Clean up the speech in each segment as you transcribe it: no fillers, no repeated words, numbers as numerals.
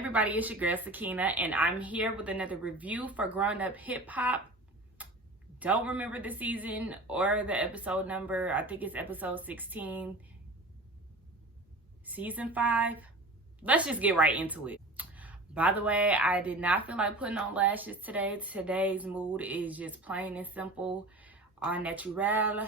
everybody, it's your girl Sakina, and I'm here with another review for Grown Up Hip Hop. Don't remember the season or the episode number. I think it's episode 16, season 5. Let's just get right into it. By the way, I did not feel like putting on lashes today. Today's mood is just plain and simple, au naturel.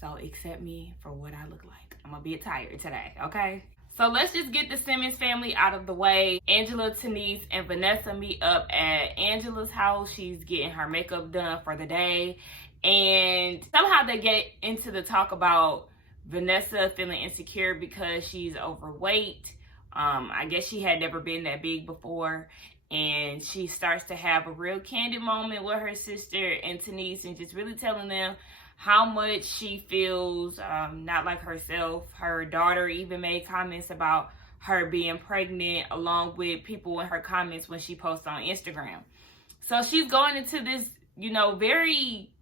So accept me for what I look like. I'm a bit tired today, okay? So let's just get the Simmons family out of the way. Angela, Denise, and Vanessa meet up at Angela's house. She's getting her makeup done for the day. And somehow they get into the talk about Vanessa feeling insecure because she's overweight. I guess she had never been that big before. And she starts to have a real candid moment with her sister and Denise and just really telling them how much she feels not like herself. Her daughter even made comments about her being pregnant, along with people in her comments when she posts on Instagram. So she's going into this, very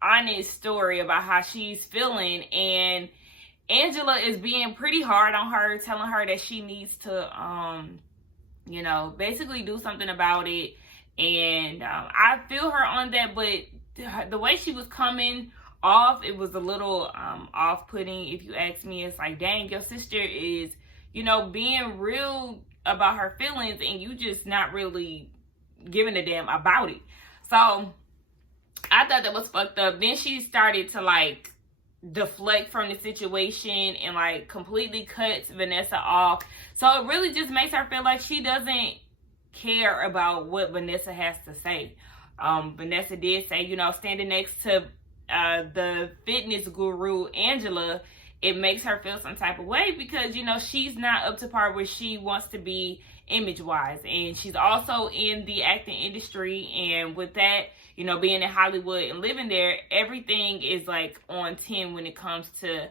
honest story about how she's feeling, and Angela is being pretty hard on her, telling her that she needs to, basically do something about it. And I feel her on that, but the way she was coming off, it was a little off-putting. If you ask me, it's like, dang, your sister is, being real about her feelings and you just not really giving a damn about it. So I thought that was fucked up. Then she started to deflect from the situation and completely cuts Vanessa off. So it really just makes her feel like she doesn't care about what Vanessa has to say. Vanessa did say, standing next to the fitness guru Angela, it makes her feel some type of way because, she's not up to par where she wants to be image-wise. And she's also in the acting industry. And with that, being in Hollywood and living there, everything is on 10 when it comes to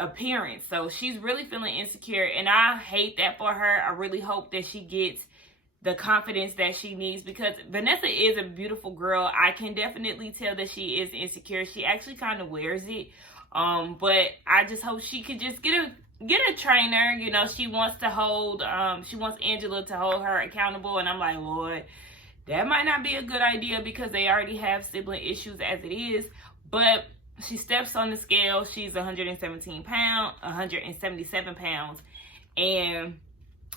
appearance. So she's really feeling insecure. And I hate that for her. I really hope that she gets the confidence that she needs, because Vanessa is a beautiful girl. I can definitely tell that she is insecure. She actually kind of wears it. But I just hope she could just get a trainer. She wants Angela to hold her accountable. And I'm like, Lord, that might not be a good idea because they already have sibling issues as it is. But she steps on the scale. She's 177 pounds. And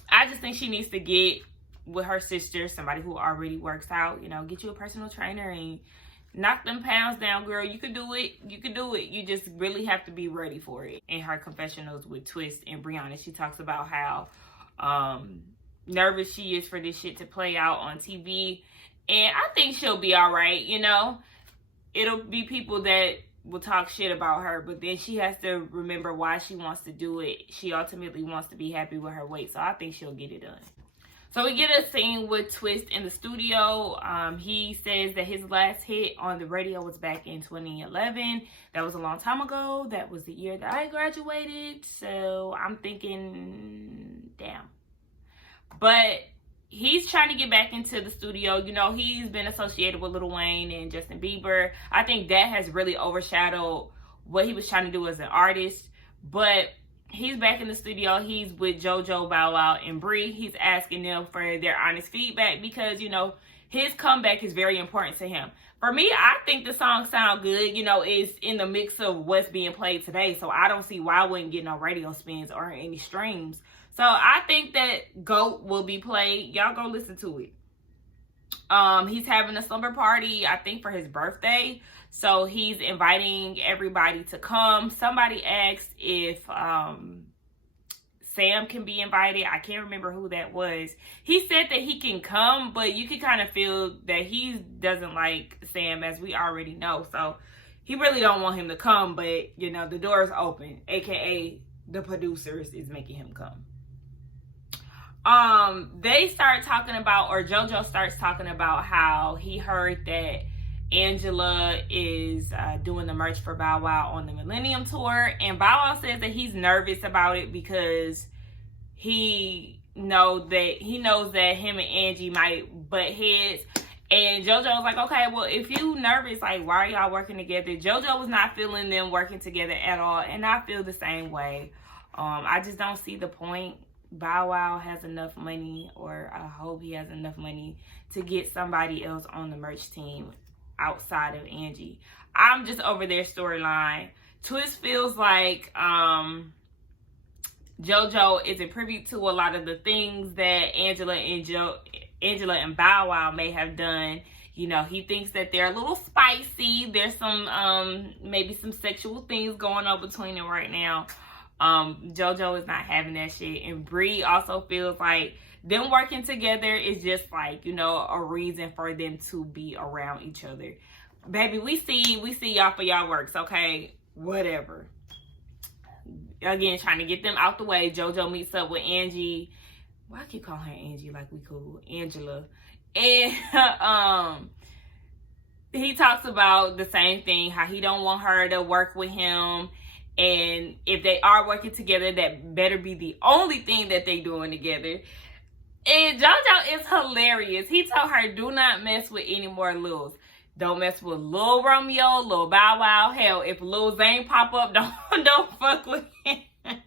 I just think she needs to get with her sister, somebody who already works out, get you a personal trainer and knock them pounds down, girl. You could do it. You just really have to be ready for it. In her confessionals with Twist and Brianna, she talks about how nervous she is for this shit to play out on TV. And I think she'll be all right, It'll be people that will talk shit about her, but then she has to remember why she wants to do it. She ultimately wants to be happy with her weight, so I think she'll get it done. So we get a scene with Twist in the studio. He says that his last hit on the radio was back in 2011. That was a long time ago. That was the year that I graduated. So I'm thinking, damn. But he's trying to get back into the studio. He's been associated with Lil Wayne and Justin Bieber. I think that has really overshadowed what he was trying to do as an artist. But he's back in the studio. He's with Jojo, Bow Wow, and Bree. He's asking them for their honest feedback because, his comeback is very important to him. For me, I think the song sound good. It's in the mix of what's being played today. So I don't see why I wouldn't get no radio spins or any streams. So I think that GOAT will be played. Y'all go listen to it. He's having a slumber party, I think, for his birthday. So he's inviting everybody to come. Somebody asked if Sam can be invited. I can't remember who that was. He said that he can come, but you can kind of feel that he doesn't like Sam, as we already know. So he really don't want him to come, but, the door is open, aka the producers is making him come. They start talking about, or Jojo starts talking about how he heard that Angela is doing the merch for Bow Wow on the Millennium Tour, and Bow Wow says that he's nervous about it because he knows that him and Angie might butt heads. And Jojo was like, okay, well, if you nervous, why are y'all working together? Jojo was not feeling them working together at all, and I feel the same way. I just don't see the point. Bow Wow has enough money, or I hope he has enough money to get somebody else on the merch team outside of Angie. I'm just over their storyline. Twist feels like Jojo isn't privy to a lot of the things that Angela and Bow Wow may have done. You know, he thinks that they're a little spicy. There's some maybe some sexual things going on between them right now. Jojo is not having that shit. And Bree also feels like them working together is just like, you know, a reason for them to be around each other. Baby, we see y'all for y'all works, okay? Whatever. Again, trying to get them out the way. Jojo meets up with Angie. Why I keep calling her Angie like we cool? Angela. And he talks about the same thing, how he don't want her to work with him. And if they are working together, that better be the only thing that they doing together. And Jojo is hilarious. He told her, do not mess with any more Lils. Don't mess with Lil Romeo, Lil Bow Wow. Hell, if Lil Zane pop up, don't fuck with him. And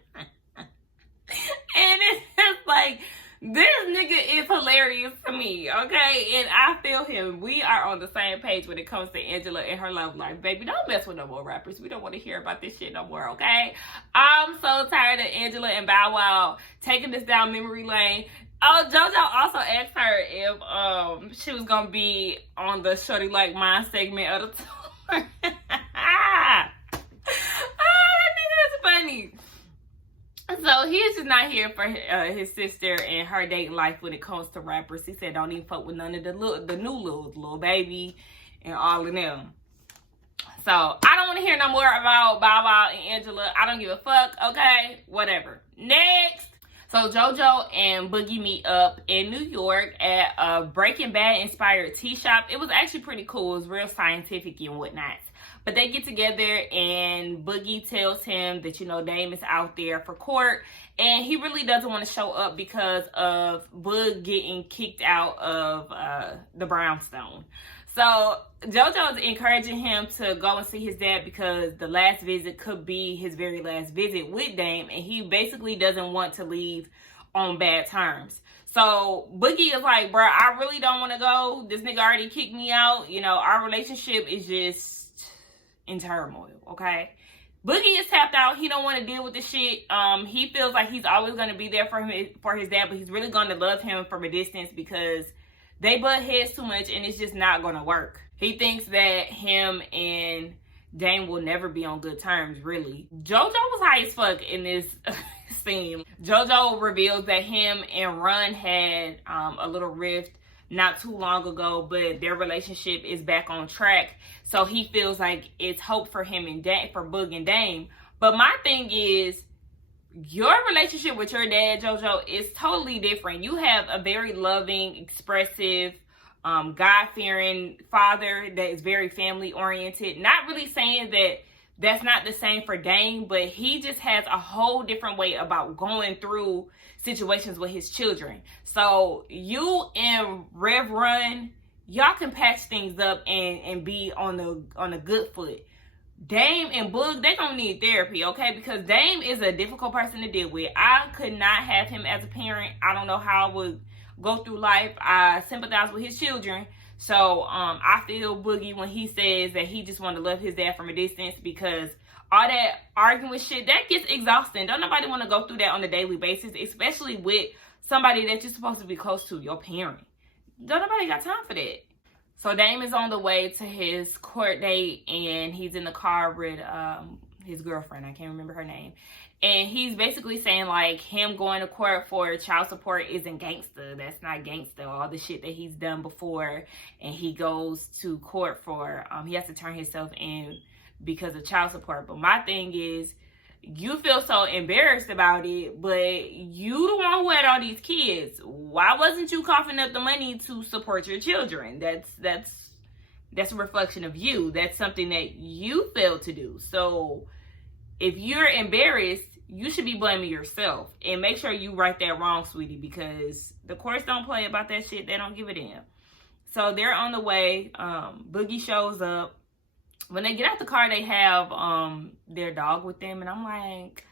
it's just like, this nigga is hilarious to me, okay? And I feel him. We are on the same page when it comes to Angela and her love life. Baby, don't mess with no more rappers. We don't want to hear about this shit no more, okay? I'm so tired of Angela and Bow Wow taking this down memory lane. Oh, Jojo also asked her if she was gonna be on the Shorty Like Mine segment of the tour. That nigga is funny. So he's just not here for his sister and her dating life when it comes to rappers. He said don't even fuck with none of the new Lil Baby and all of them. So I don't want to hear no more about Bow Wow and Angela. I don't give a fuck. Okay, whatever. Next. So Jojo and Boogie meet up in New York at a Breaking Bad inspired tea shop. It was actually pretty cool. It was real scientific and whatnot. But they get together and Boogie tells him that, you know, Dame is out there for court. And he really doesn't want to show up because of Boog getting kicked out of the brownstone. So Jojo is encouraging him to go and see his dad because the last visit could be his very last visit with Dame. And he basically doesn't want to leave on bad terms. So Boogie is like, bro, I really don't want to go. This nigga already kicked me out. You know, our relationship is just in turmoil, okay? Boogie is tapped out. He don't want to deal with this shit. He feels like he's always going to be there for his dad, but he's really going to love him from a distance because they butt heads too much and it's just not going to work. He thinks that him and Dame will never be on good terms, really. Jojo was high as fuck in this scene. Jojo reveals that him and Run had a little rift not too long ago, but their relationship is back on track. So he feels like it's hope for him and for Boog and Dame. But my thing is, your relationship with your dad, Jojo, is totally different. You have a very loving, expressive, God-fearing father that is very family-oriented. Not really saying that that's not the same for Dame, but he just has a whole different way about going through situations with his children. So you and Rev Run, y'all can patch things up and be on a good foot. Dame and Boog, they gonna need therapy, okay? Because Dame is a difficult person to deal with. I could not have him as a parent. I don't know how I would go through life. I sympathize with his children. So I feel Boogie when he says that he just want to love his dad from a distance, because all that arguing shit, that gets exhausting. Don't nobody want to go through that on a daily basis, especially with somebody that you're supposed to be close to, your parent. Don't nobody got time for that. So Dame is on the way to his court date, and he's in the car with his girlfriend. I can't remember her name. And he's basically saying, like, him going to court for child support isn't gangster. That's not gangster. All the shit that he's done before, and he goes to court for, he has to turn himself in because of child support. But my thing is, you feel so embarrassed about it, but you the one who had all these kids. Why wasn't you coughing up the money to support your children? That's a reflection of you. That's something that you failed to do. So if you're embarrassed, you should be blaming yourself, and make sure you right that wrong, sweetie, because the courts don't play about that shit. They don't give a damn. So they're on the way. Boogie shows up. When they get out the car, they have their dog with them, and I'm like,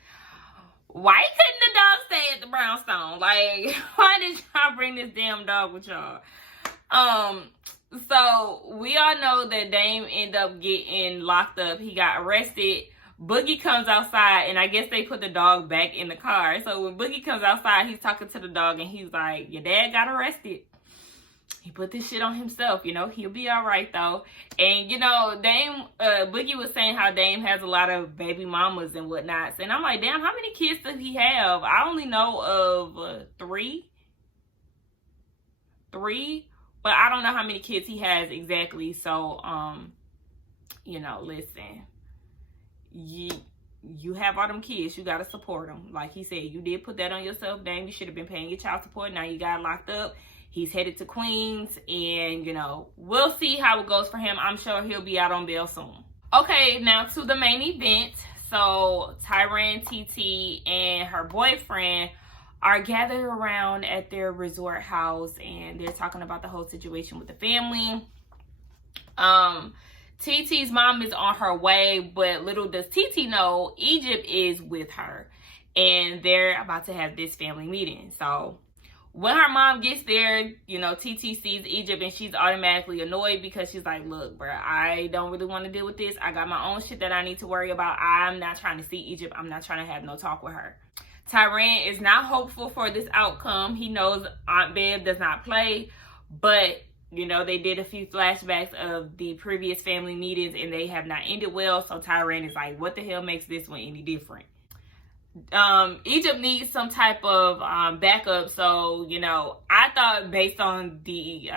Why couldn't the dog stay at the brownstone? Like, why did y'all bring this damn dog with y'all? So we all know that Dame ended up getting locked up. He got arrested. Boogie comes outside, and I guess they put the dog back in the car. So when Boogie comes outside, he's talking to the dog, and he's like, your dad got arrested. He put this shit on himself, you know. He'll be all right, though. And, you know, Boogie was saying how Dame has a lot of baby mamas and whatnot. And I'm like, damn, how many kids does he have? I only know of three. But I don't know how many kids he has exactly. So, you know, listen. You have all them kids. You got to support them. Like he said, you did put that on yourself, Dame. You should have been paying your child support. Now you got locked up. He's headed to Queens, and, you know, we'll see how it goes for him. I'm sure he'll be out on bail soon. Okay, now to the main event. So, Tyran, TT, and her boyfriend are gathered around at their resort house, and they're talking about the whole situation with the family. TT's mom is on her way, but little does TT know, Egypt is with her, and they're about to have this family meeting. So, when her mom gets there, you know, TT sees Egypt and she's automatically annoyed because she's like, look, bro, I don't really want to deal with this. I got my own shit that I need to worry about. I'm not trying to see Egypt. I'm not trying to have no talk with her. Tyran is not hopeful for this outcome. He knows Aunt Bev does not play, but, you know, they did a few flashbacks of the previous family meetings and they have not ended well. So Tyran is like, what the hell makes this one any different? Egypt needs some type of backup. So, you know, I thought based on the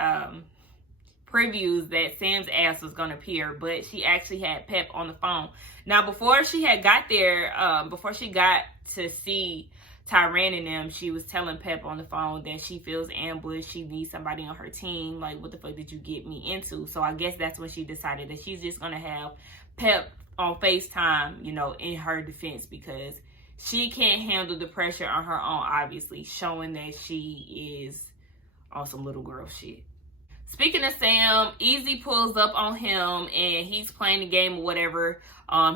previews that Sam's ass was going to appear, but she actually had Pep on the phone. Now, before she had got there, before she got to see Tyran and them, she was telling Pep on the phone that she feels ambushed. She needs somebody on her team. Like, what the fuck did you get me into? So I guess that's when she decided that she's just going to have Pep on FaceTime, you know, in her defense, because she can't handle the pressure on her own, obviously, showing that she is on some little girl shit. Speaking of Sam, Easy pulls up on him and he's playing the game or whatever.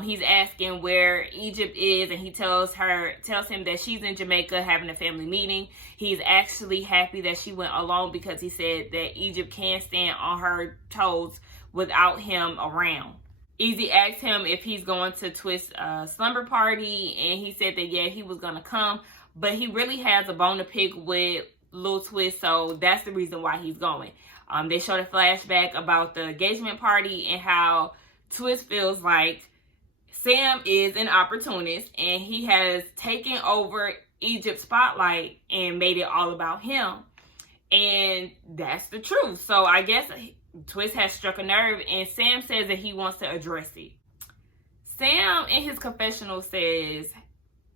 He's asking where Egypt is, and he tells him that she's in Jamaica having a family meeting. He's actually happy that she went alone because he said that Egypt can't stand on her toes without him around. Easy asked him if he's going to Twist's slumber party, and he said that, yeah, he was going to come, but he really has a bone to pick with Lil Twist, so that's the reason why he's going. They showed a flashback about the engagement party and how Twist feels like Sam is an opportunist, and he has taken over Egypt's spotlight and made it all about him, and that's the truth. So I guess Twist has struck a nerve, and Sam says that he wants to address it. Sam, in his confessional, says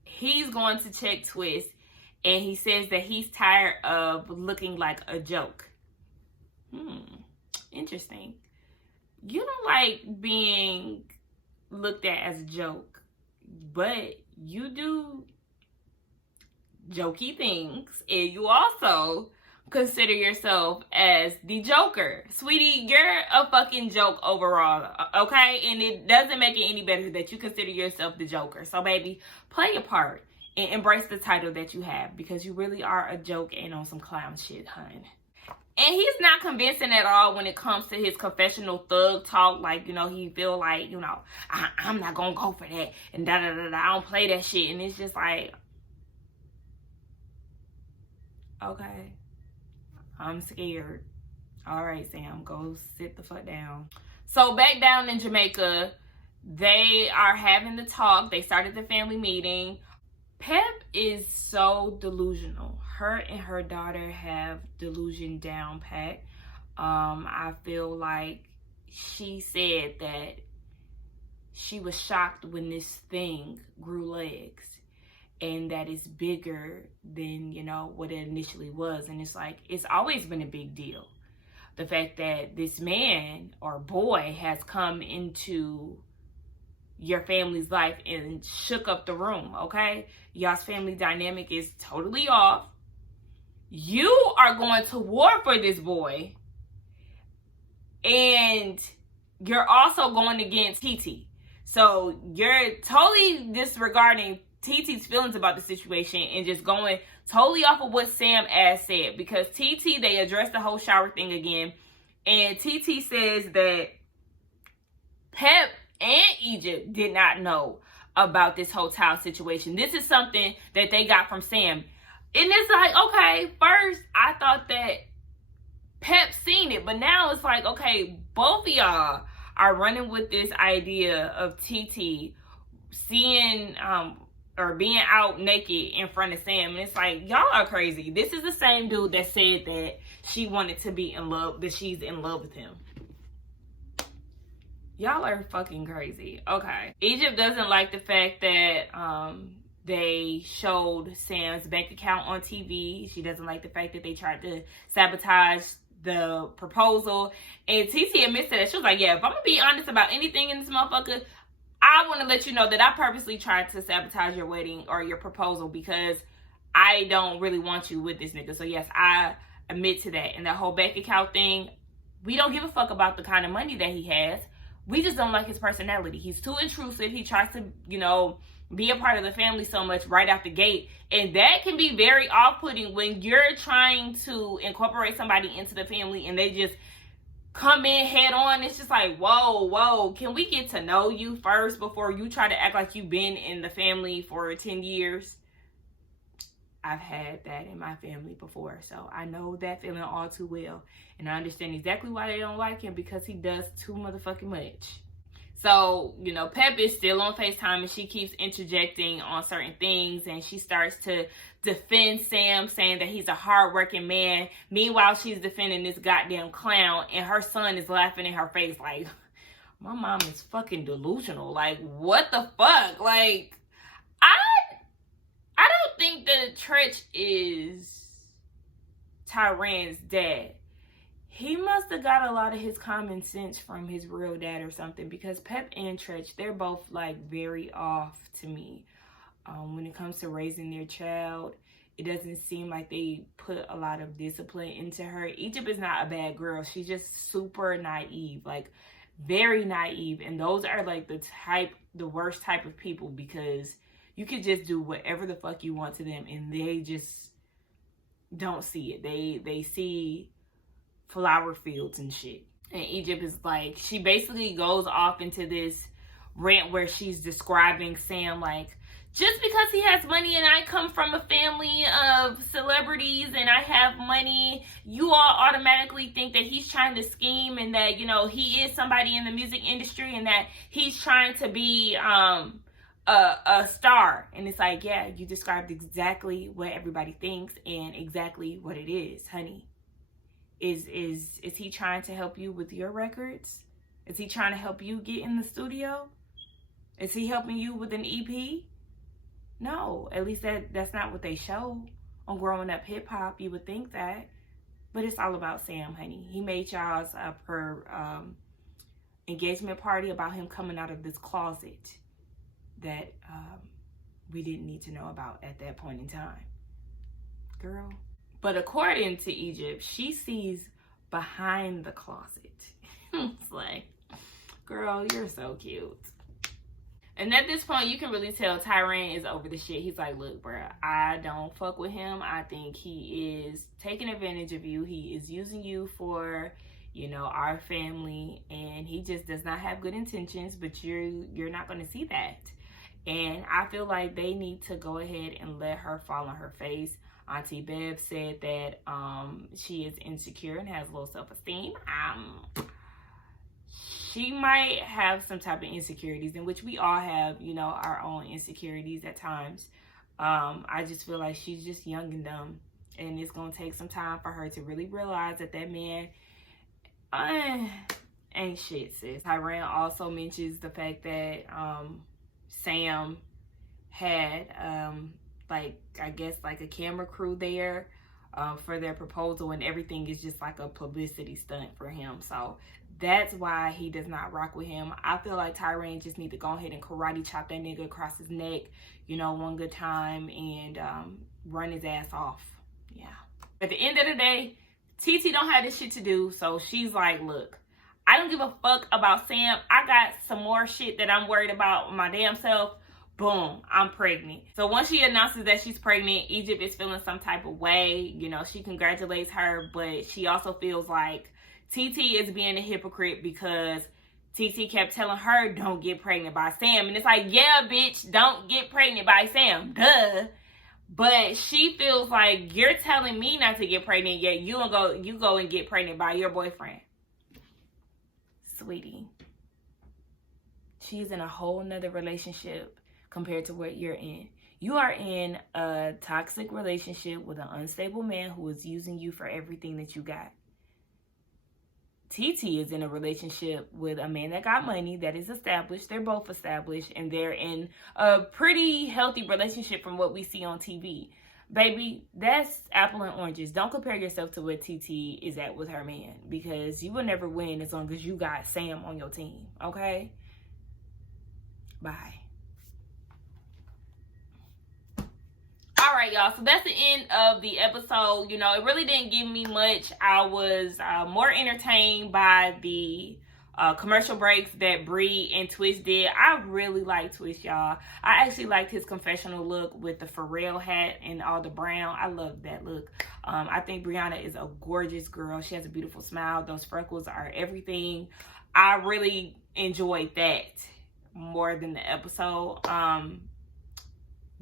he's going to check Twist, and he says that he's tired of looking like a joke. Interesting. You don't like being looked at as a joke, but you do jokey things, and you also consider yourself as the Joker. Sweetie, you're a fucking joke overall, okay? And it doesn't make it any better that you consider yourself the Joker. So, baby, play your part and embrace the title that you have, because you really are a joke and on some clown shit, hun. And he's not convincing at all when it comes to his confessional thug talk. Like, you know, he feel like, you know, I'm not gonna go for that, and da-da-da-da, I don't play that shit. And it's just like, okay, I'm scared. All right, Sam, go sit the fuck down. So back down in Jamaica, they are having the talk. They started the family meeting. Pep is so delusional. Her and her daughter have delusion down pat. I feel like she said that she was shocked when this thing grew legs, and that it's bigger than, you know, what it initially was. And it's like, it's always been a big deal. The fact that this man or boy has come into your family's life and shook up the room, okay? Y'all's family dynamic is totally off. You are going to war for this boy, and you're also going against TT. So you're totally disregarding TT's feelings about the situation and just going totally off of what Sam ass said. Because TT, they addressed the whole shower thing again. And TT says that Pep and Egypt did not know about this hotel situation. This is something that they got from Sam. And it's like, okay, first I thought that Pep seen it, but now it's like, okay, both of y'all are running with this idea of TT seeing or being out naked in front of Sam. And it's like, y'all are crazy. This is the same dude that said that she wanted to be in love, that she's in love with him. Y'all are fucking crazy. Okay. Egypt doesn't like the fact that they showed Sam's bank account on TV. She doesn't like the fact that they tried to sabotage the proposal. And TT admits to that. She was like, yeah, if I'm gonna be honest about anything in this motherfucker, I want to let you know that I purposely tried to sabotage your wedding or your proposal because I don't really want you with this nigga. So yes, I admit to that. And that whole bank account thing, we don't give a fuck about the kind of money that he has. We just don't like his personality. He's too intrusive. He tries to, you know, be a part of the family so much right out the gate. And that can be very off-putting when you're trying to incorporate somebody into the family and they just come in head on. It's just like, whoa, can we get to know you first before you try to act like you've been in the family for 10 years? I've had that in my family before, so I know that feeling all too well. And I understand exactly why they don't like him, because he does too motherfucking much. So, you know, Pep is still on FaceTime and she keeps interjecting on certain things, and she starts to defend Sam, saying that he's a hardworking man. Meanwhile, she's defending this goddamn clown, and her son is laughing in her face like, my mom is fucking delusional. Like, what the fuck? Like, I don't think that Tretch is Tyran's dad. He must have got a lot of his common sense from his real dad or something, because Pep and Tretch, they're both like very off to me. When it comes to raising their child, it doesn't seem like they put a lot of discipline into her. Egypt is not a bad girl. She's just super naive, like very naive. And those are like the worst type of people, because you could just do whatever the fuck you want to them and they just don't see it. They see flower fields and shit. And Egypt is like, she basically goes off into this rant where she's describing Sam like, just because he has money and I come from a family of celebrities and I have money, you all automatically think that he's trying to scheme and that, you know, he is somebody in the music industry and that he's trying to be a star. And it's like, yeah, you described exactly what everybody thinks and exactly what it is, honey. Is he trying to help you with your records? Is he trying to help you get in the studio? Is he helping you with an EP? No, at least that's not what they show on Growing Up Hip Hop. You would think that, but it's all about Sam, honey. He made y'all's engagement party about him coming out of this closet that we didn't need to know about at that point in time, girl. But according to Egypt, she sees behind the closet. It's like, girl, you're so cute. And at this point, you can really tell Tyran is over the shit. He's like, look, bro, I don't fuck with him. I think he is taking advantage of you. He is using you for, you know, our family. And he just does not have good intentions, but you're not going to see that. And I feel like they need to go ahead and let her fall on her face. Auntie Bev said that she is insecure and has low self-esteem. She might have some type of insecurities, in which we all have, you know, our own insecurities at times. I just feel like she's just young and dumb. And it's going to take some time for her to really realize that that man ain't shit, sis. Tyran also mentions the fact that Sam had, like, I guess, like a camera crew there for their proposal, and everything is just like a publicity stunt for him. So that's why he does not rock with him. I feel like Tyran just need to go ahead and karate chop that nigga across his neck, you know, one good time, and run his ass off. Yeah. At the end of the day, TT don't have this shit to do, so she's like, look, I don't give a fuck about Sam. I got some more shit that I'm worried about my damn self. boom, I'm pregnant. So once she announces that she's pregnant, Egypt is feeling some type of way. You know, she congratulates her, but she also feels like TT is being a hypocrite because TT kept telling her, don't get pregnant by Sam. And it's like, yeah, bitch, don't get pregnant by Sam. Duh. But she feels like you're telling me not to get pregnant, yet you go and get pregnant by your boyfriend. Sweetie, she's in a whole nother relationship compared to what you're in. You are in a toxic relationship with an unstable man who is using you for everything that you got. TT is in a relationship with a man that got money, that is established. They're both established, and they're in a pretty healthy relationship from what we see on TV. Baby, that's apple and oranges. Don't compare yourself to what TT is at with her man, because you will never win as long as you got Sam on your team, okay? Bye. All right, y'all, so that's the end of the episode. You know, it really didn't give me much. I was more entertained by the commercial breaks that Bree and Twist did. I really like Twist, y'all. I actually liked his confessional look with the Pharrell hat and all the brown. I love that look. I think Brianna is a gorgeous girl. She has a beautiful smile. Those freckles are everything. I really enjoyed that more than the episode.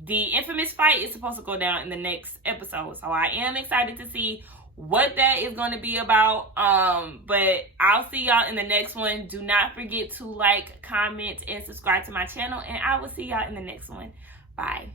The infamous fight is supposed to go down in the next episode, so I am excited to see what that is going to be about. But I'll see y'all in the next one. Do not forget to like, comment, and subscribe to my channel, and I will see y'all in the next one. Bye.